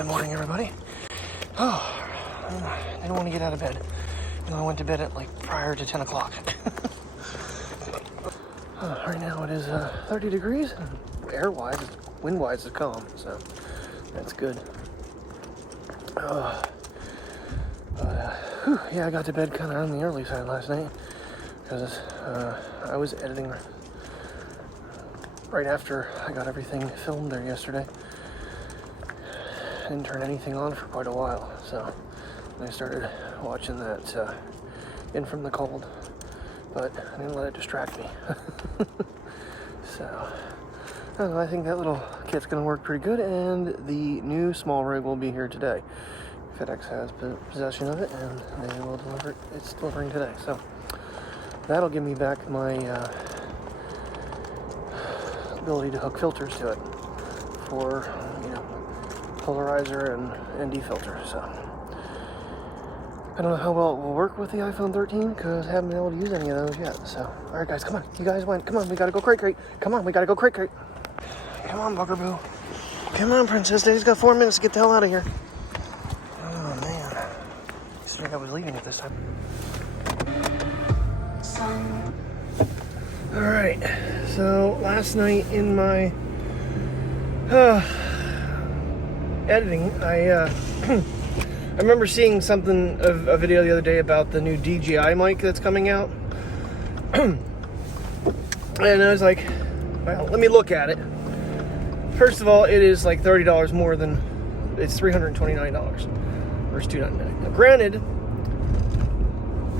Good morning, everybody. Oh, I didn't want to get out of bed. You know, I went to bed at like prior to 10 o'clock. Right now it is 30 degrees. Air-wise, wind-wise, it's calm, so that's good. Yeah, I got to bed kind of on the early side last night because I was editing right after I got everything filmed there yesterday. I didn't turn anything on for quite a while, so I started watching that In From the Cold, but I didn't let it distract me. So I think that little kit's gonna work pretty good, and the new SmallRig will be here today. FedEx has possession of it, and they will deliver it. It's delivering today, so that'll give me back my ability to hook filters to it for, you know, polarizer and ND filter. So I don't know how well it will work with the iPhone 13 because I haven't been able to use any of those yet. So all right, guys, come on, you guys went. Come on, we gotta go crate. Come on, we gotta go crate. Come on, Buggerboo. Come on, Princess. Daddy's got 4 minutes to get the hell out of here. Oh man, I think I was leaving it this time. All right, so last night in my editing, I remember seeing something of a video the other day about the new DJI mic that's coming out. And I was like, well, let me look at it. First of all, it is like $30 more than, it's $329 versus $299. Now granted,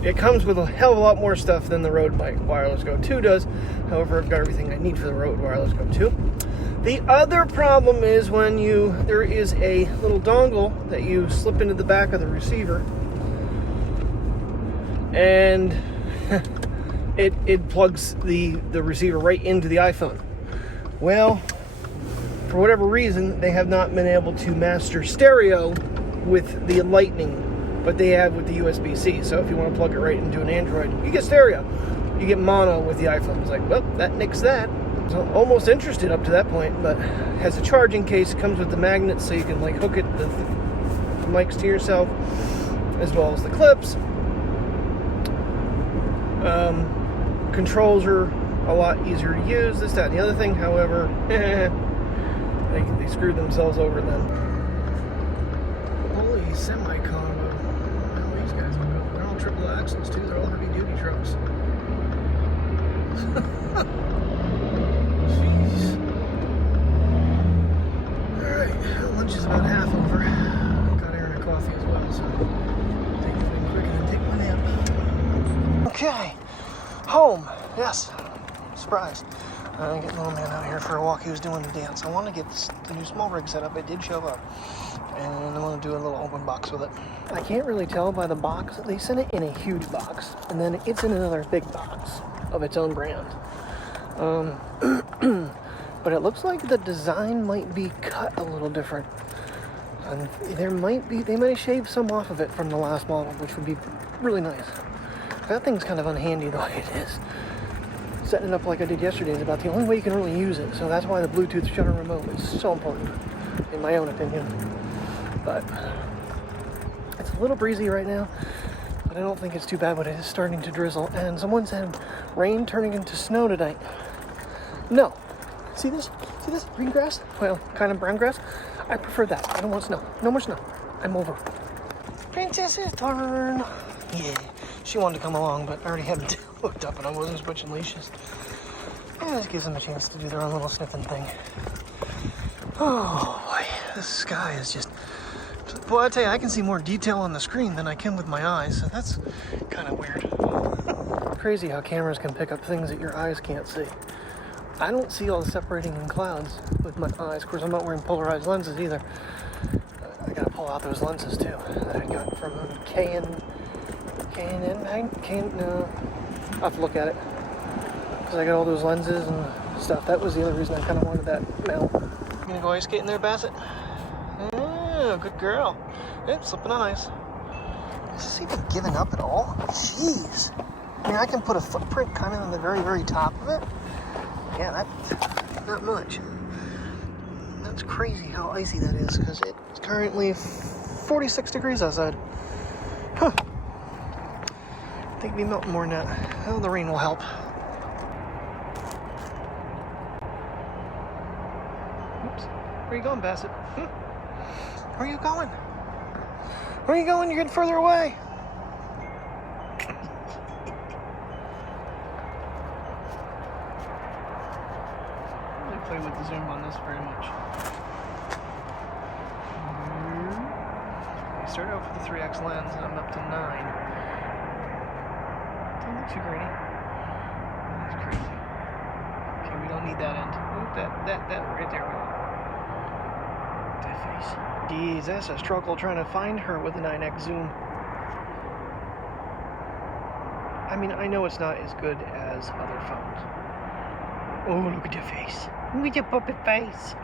it comes with a hell of a lot more stuff than the Rode mic Wireless Go 2 does. However, I've got everything I need for the Rode Wireless Go 2. The other problem is when there is a little dongle that you slip into the back of the receiver, and it plugs the receiver right into the iPhone. Well, for whatever reason, they have not been able to master stereo with the Lightning, but they have with the USB-C. So if you want to plug it right into an Android, you get stereo. You get mono with the iPhone. It's like, well, that nicks that. So almost interested up to that point, but has a charging case. It comes with the magnets, so you can like hook it the mics to yourself, as well as the clips. Controls are a lot easier to use. This, that, and the other thing. However, they screwed themselves over then. Holy semi-combo. Well, these guys will go. They're all triple axles too. They're all heavy-duty trucks. Jeez. Alright, lunch is about half over. Got Aaron a coffee as well, so take it quick and then take my nap. Okay, home. Yes, surprise. I'm getting the little man out here for a walk. He was doing the dance. I want to get the new SmallRig set up. It did show up, and I want to do a little open box with it. I can't really tell by the box. They sent it in a huge box, and then it's in another big box of its own brand. But it looks like the design might be cut a little different, and they might shave some off of it from the last model, which would be really nice. That thing's kind of unhandy the way it is. Setting it up like I did yesterday is about the only way you can really use it, so that's why the Bluetooth shutter remote is so important, in my own opinion. But it's a little breezy right now, but I don't think it's too bad, but it is starting to drizzle, and someone said rain turning into snow tonight. No. See this? See this? Green grass? Well, kind of brown grass. I prefer that. I don't want snow. No more snow. I'm over. Princess's turn. Yeah. She wanted to come along, but I already had them hooked up and I wasn't switching leashes. Yeah, this gives them a chance to do their own little sniffing thing. Oh boy, this sky is just... Well, I tell you, I can see more detail on the screen than I can with my eyes, so that's kind of weird. Crazy how cameras can pick up things that your eyes can't see. I don't see all the separating in clouds with my eyes. Of course, I'm not wearing polarized lenses either. I gotta pull out those lenses too that I got from Canon. No, I'll have to look at it because I got all those lenses and stuff. That was the other reason I kind of wanted that mount. You gonna go ice skating there, Bassett? Oh, good girl. Yep, slipping on ice. Is this even giving up at all? Jeez. I mean, I can put a footprint kind of on the very, very top of it. Yeah, that's not much. That's crazy how icy that is because it's kind currently 46 degrees outside. Huh. I think it'll be melting more than that. Oh, the rain will help. Oops. Where are you going, Bassett? Where are you going? Where are you going? You're getting further away. Play with the zoom on this very much. I started off with the 3x lens and I'm up to 9. Don't look too grainy. That's crazy. Okay, we don't need that end. Oop, that right there. That face. Geez, that's a struggle trying to find her with the 9x zoom. I mean, I know it's not as good as other phones. Oh, look at your face. Look at your puppet face.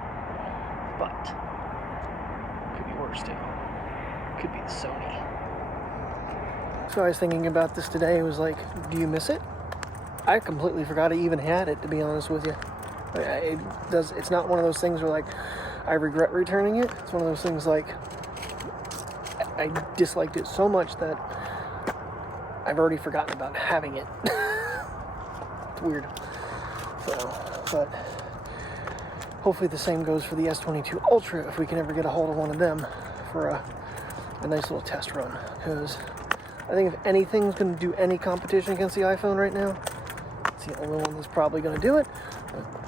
But, could be worse too. Could be the Sony. So I was thinking about this today. It was like, do you miss it? I completely forgot I even had it, to be honest with you. It's not one of those things where like, I regret returning it. It's one of those things like, I disliked it so much that I've already forgotten about having it. It's weird. So, but hopefully the same goes for the S22 Ultra if we can ever get a hold of one of them for a nice little test run. Because I think if anything's going to do any competition against the iPhone right now, it's the only one that's probably going to do it.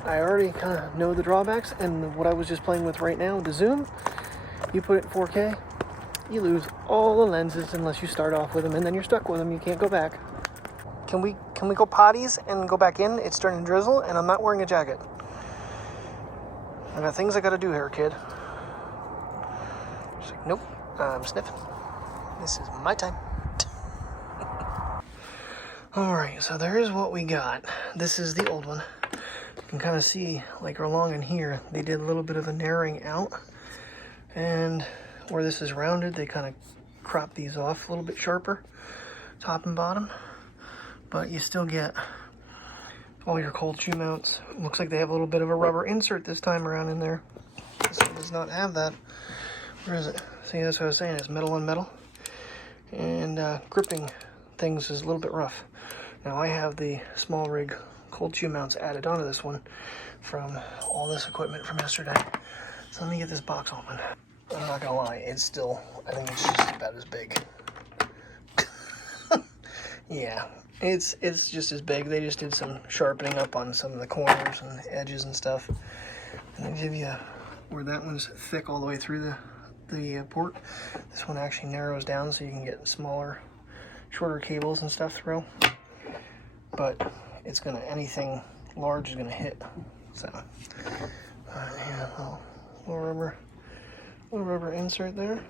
I already kind of know the drawbacks, and what I was just playing with right now, the zoom, you put it in 4K, you lose all the lenses unless you start off with them, and then you're stuck with them. You can't go back. Can we go potties and go back in? It's starting to drizzle, and I'm not wearing a jacket. I got things I got to do here, kid. She's like, nope, I'm sniffing. This is my time. Alright, so there's what we got. This is the old one. You can kind of see, like along in here, they did a little bit of a narrowing out. And where this is rounded, they kind of crop these off a little bit sharper, top and bottom. But you still get all your cold shoe mounts. Looks like they have a little bit of a rubber insert this time around in there. This one does not have that. Where is it? See, that's what I was saying. It's metal on metal. And gripping things is a little bit rough. Now I have the SmallRig cold shoe mounts added onto this one from all this equipment from yesterday. So let me get this box open. I'm not gonna lie, it's still, I think it's just about as big. Yeah, it's just as big. They just did some sharpening up on some of the corners and edges and stuff. And they give you where that one's thick all the way through the port. This one actually narrows down so you can get smaller, shorter cables and stuff through. But it's gonna, anything large is gonna hit. So, yeah, little rubber insert there.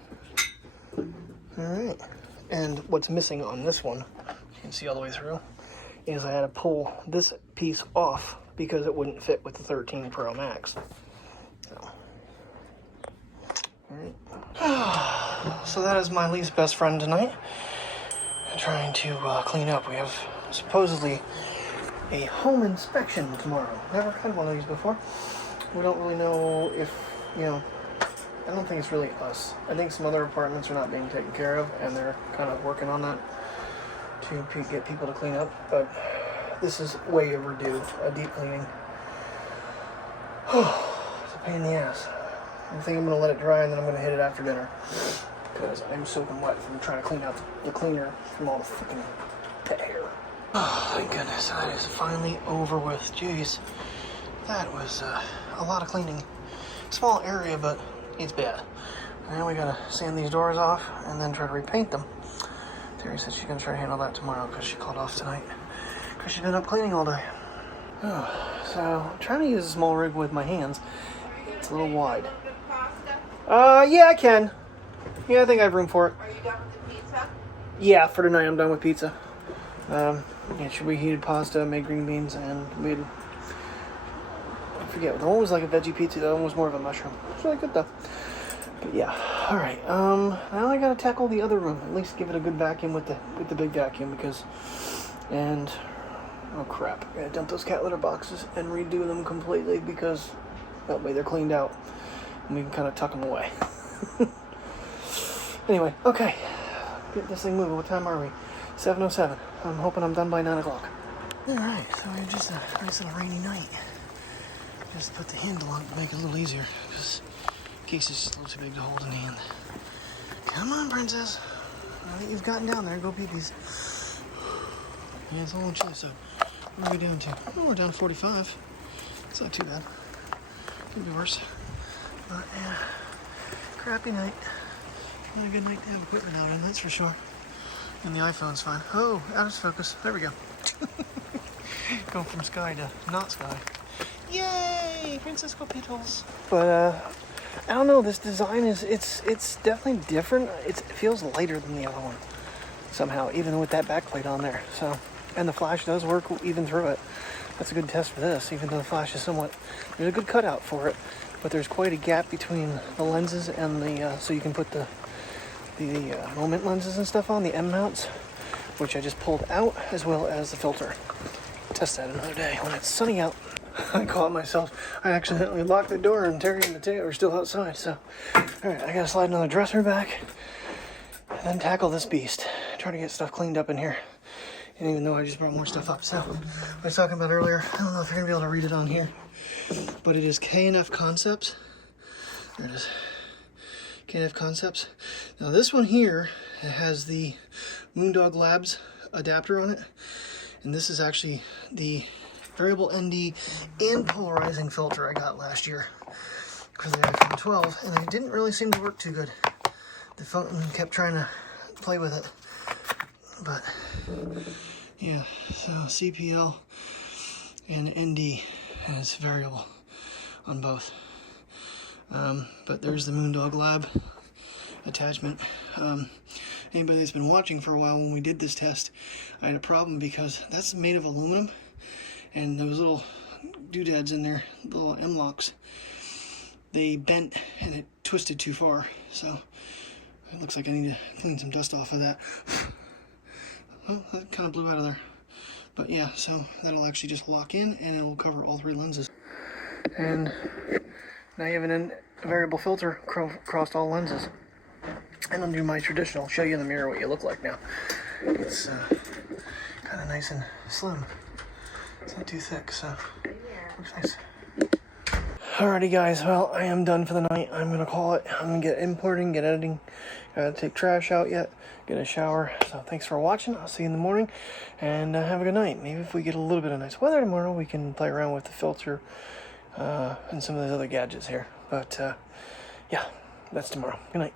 All right. And what's missing on this one, you can see all the way through, is I had to pull this piece off because it wouldn't fit with the 13 Pro Max. So, all right. So that is my least best friend tonight. I'm trying to clean up. We have supposedly a home inspection tomorrow. Never had one of these before. We don't really know if, you know, I don't think it's really us. I think some other apartments are not being taken care of, and they're kind of working on that to get people to clean up. But this is way overdue, a deep cleaning. It's a pain in the ass. I think I'm going to let it dry, and then I'm going to hit it after dinner. Because I'm soaking wet from trying to clean out the cleaner from all the freaking pet hair. Oh, thank goodness, that is finally over with. Jeez, that was a lot of cleaning. Small area, but it's bad. Now we gotta sand these doors off and then try to repaint them. Terry said she's gonna try to handle that tomorrow because she called off tonight because she's been up cleaning all day. So I'm trying to use a SmallRig with my hands. It's a little wide. Yeah, I can. Yeah, I think I have room for it. Are you done with the pizza? Yeah, for tonight I'm done with pizza. Yeah, we heated pasta, made green beans, and made, I forget, the one was like a veggie pizza, the other one was more of a mushroom. It's really good though. But yeah, alright, now I gotta tackle the other room, at least give it a good vacuum with the big vacuum, because, and, oh crap, I gotta dump those cat litter boxes and redo them completely, because that way they're cleaned out, and we can kind of tuck them away. Anyway, okay. Get this thing moving. What time are we? 7:07. I'm hoping I'm done by 9 o'clock. Alright, so we're just a nice little rainy night. Just put the handle on to make it a little easier, because in case it's just a little too big to hold in hand. Come on, princess. Now that you've gotten down there, go pee-pees. Yeah, it's a little chilly, so what are we down to? Oh, we're down 45. It's not too bad. Could be worse. But yeah, crappy night. Not a good night to have equipment out in, that's for sure. And the iPhone's fine. Oh, out of focus. There we go. Going from sky to not sky. Yay! Francisco Pittles. But I don't know, this design is it's definitely different. It feels lighter than the other one somehow, even with that backplate on there. So, and the flash does work even through it. That's a good test for this, even though the flash is somewhat, there's a good cutout for it, but there's quite a gap between the lenses and the so you can put the moment lenses and stuff on, the M mounts, which I just pulled out, as well as the filter. Test that another day when it's sunny out. I caught myself. I accidentally locked the door and Terry and Mateo are still outside, so alright, I gotta slide another dresser back and then tackle this beast. Try to get stuff cleaned up in here. And even though I just brought more stuff up. So I was talking about earlier, I don't know if you're gonna be able to read it on here, but it is K&F Concepts. There it is. K&F Concepts. Now this one here, it has the Moondog Labs adapter on it, and this is actually the variable ND and polarizing filter I got last year for the iPhone 12, and it didn't really seem to work too good. The phone kept trying to play with it, but yeah, so CPL and ND, and it's variable on both. But there's the Moondog Lab attachment. Anybody that's been watching for a while, when we did this test, I had a problem because that's made of aluminum, and those little doodads in there, little M-locks, they bent and it twisted too far. So it looks like I need to clean some dust off of that. Well, that kind of blew out of there. But yeah, so that'll actually just lock in and it'll cover all three lenses. And now you have a variable filter across all lenses. And I'll do my traditional, show you in the mirror what you look like now. It's kind of nice and slim. It's not too thick, so looks nice. Alrighty guys, well, I am done for the night. I'm gonna call it. I'm gonna get importing, get editing. Gotta take trash out yet, get a shower. So thanks for watching. I'll see you in the morning, and have a good night. Maybe if we get a little bit of nice weather tomorrow, we can play around with the filter and some of those other gadgets here. But yeah, that's tomorrow. Good night.